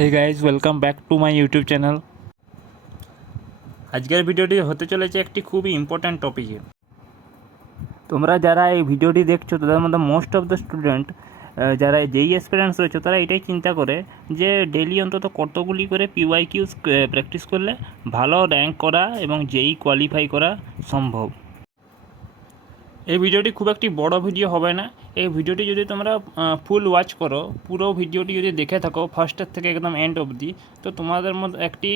Hey guys welcome back to my YouTube channel. আজকের ভিডিওটি হতে চলেছে একটি খুবই ইম্পর্ট্যান্ট টপিকে। তোমরা যারা এই ভিডিওটি দেখছো তাদের মধ্যে মোস্ট অফ দ্য স্টুডেন্ট যারা যেই এক্সপিরিয়েন্স রয়েছে তারা এটাই চিন্তা করে যে ডেইলি অন্তত কতগুলি করে পিওয়াইকিউস প্র্যাকটিস করলে ভালো র্যাঙ্ক করা এবং যেই কোয়ালিফাই করা সম্ভব। এই ভিডিওটি খুব একটি বড় ভিডিও হবে না। এই ভিডিওটি যদি তোমরা ফুল ওয়াচ করো, পুরো ভিডিওটি যদি দেখে থাকো ফার্স্টের থেকে একদম এন্ড অবধি, তো তোমাদের মধ্যে একটি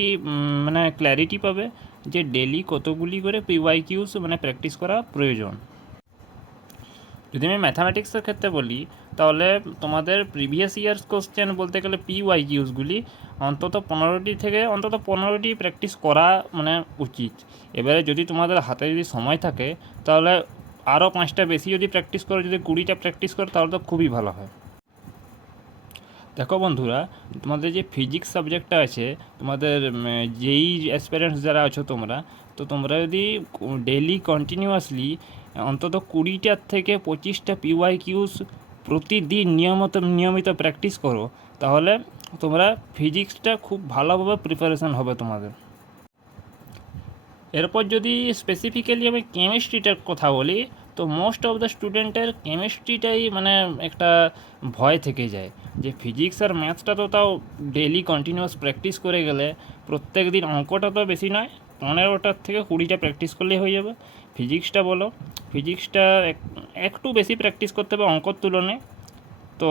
মানে ক্ল্যারিটি পাবে যে ডেলি কতগুলি করে পিওয়াইকিউস মানে প্র্যাকটিস করা প্রয়োজন। যদি আমি ম্যাথামেটিক্সের ক্ষেত্রে বলি তাহলে তোমাদের প্রিভিয়াস ইয়ার্স কোশ্চেন বলতে গেলে পিওয়াইকিউসগুলি অন্তত 15টি থেকে অন্তত 15টি প্র্যাকটিস করা মানে উচিত। এবারে যদি তোমাদের হাতে যদি সময় থাকে তাহলে আরও 5টা বেশি যদি প্র্যাকটিস করো, যদি 20টা প্র্যাকটিস করো তাহলে তো খুবই ভালো হয়। দেখো বন্ধুরা, তোমাদের যে ফিজিক্স সাবজেক্টটা আছে, তোমাদের যেই অ্যাসপিরেন্টস যারা আছো তোমরা, তো তোমরা যদি ডেইলি কন্টিনিউয়াসলি অন্তত 20টার থেকে 25টা পিওয়াইকিউস প্রতিদিন নিয়মিত প্র্যাকটিস করো তাহলে তোমরা ফিজিক্সটা খুব ভালোভাবে প্রিপারেশন হবে তোমাদের। এরপর যদি স্পেসিফিক্যালি আমি কেমিস্ট্রিটার কথা বলি, তো মোস্ট অফ দ্য স্টুডেন্টের কেমিস্ট্রিটাই মানে একটা ভয় থেকে যায় যে ফিজিক্স আর ম্যাথসটা তো তাও ডেইলি কন্টিনিউয়াস প্র্যাকটিস করে গেলে প্রত্যেক দিন, অঙ্কটা তো বেশি নয়, 15টার থেকে 20টা প্র্যাকটিস করলেই হয়ে যাবে। ফিজিক্সটা বলো, ফিজিক্সটা একটু বেশি প্র্যাকটিস করতে হবে অঙ্কর তুলনায়। তো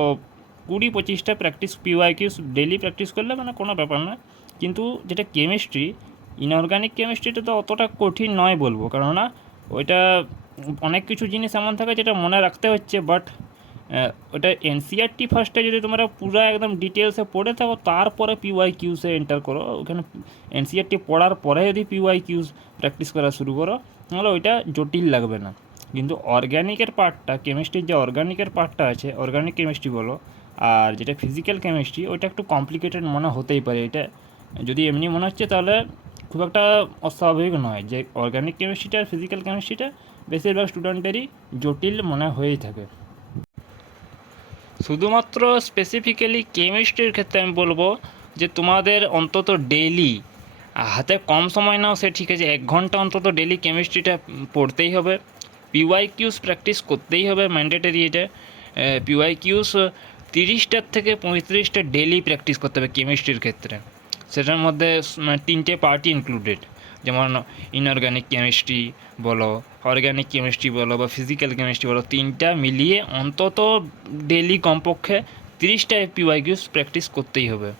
20-25টা প্র্যাকটিস পিওয়াইকিউস ডেইলি প্র্যাকটিস করলে মানে কোনো ব্যাপার না। কিন্তু যেটা কেমিস্ট্রি, ইনঅর্গানিক কেমিস্ট্রিটা তো অতটা কঠিন নয় বলবো, কেননা ওইটা অনেক কিছু জিনিস এমন থাকে যেটা মনে রাখতে হচ্ছে, বাট ওটা এনসিআরটি ফার্স্টে যদি তোমরা পুরো একদম ডিটেলসে পড়ে থাকো তারপরে পিওয়াইকিউসে এন্টার করো, ওখানে এনসিআরটি পড়ার পরে যদি পিওয়াইকিউস প্র্যাকটিস করা শুরু করো তাহলে ওইটা জটিল লাগবে না। কিন্তু অর্গ্যানিকের পার্টটা, কেমিস্ট্রির যে অর্গ্যানিকের পার্টটা আছে, অর্গ্যানিক কেমিস্ট্রি বলো আর যেটা ফিজিক্যাল কেমিস্ট্রি, ওইটা একটু কমপ্লিকেটেড মনে হতেই পারে। এটা যদি এমনি মনে হচ্ছে তাহলে খুব একটা অস্বাভাবিক নয় যে অর্গ্যানিক কেমিস্ট্রিটা আর ফিজিক্যাল কেমিস্ট্রিটা বেশিরভাগ স্টুডেন্টেরই জটিল মনে হয়েই থাকে। শুধুমাত্র স্পেসিফিক্যালি কেমিস্ট্রির ক্ষেত্রে আমি বলবো যে তোমাদের অন্তত ডেইলি, হাতে কম সময় নাও সে ঠিক আছে, 1 ঘন্টা অন্তত ডেইলি কেমিস্ট্রিটা পড়তেই হবে। পিওয়াইকিউস প্র্যাকটিস করতেই হবে, ম্যান্ডেটরি এটা। পিওয়াইকিউস 30টার থেকে 35টা ডেইলি প্র্যাকটিস করতে হবে কেমিস্ট্রির ক্ষেত্রে। সেটার মধ্যে 3টে পার্টই ইনক্লুডেড, যেমন ইনঅর্গানিক কেমিস্ট্রি বলো, অর্গ্যানিক কেমিস্ট্রি বলো বা ফিজিক্যাল কেমিস্ট্রি বলো, 3টা মিলিয়ে অন্তত ডেইলি কমপক্ষে 30টা পিওয়াইকিউস প্র্যাকটিস করতেই হবে।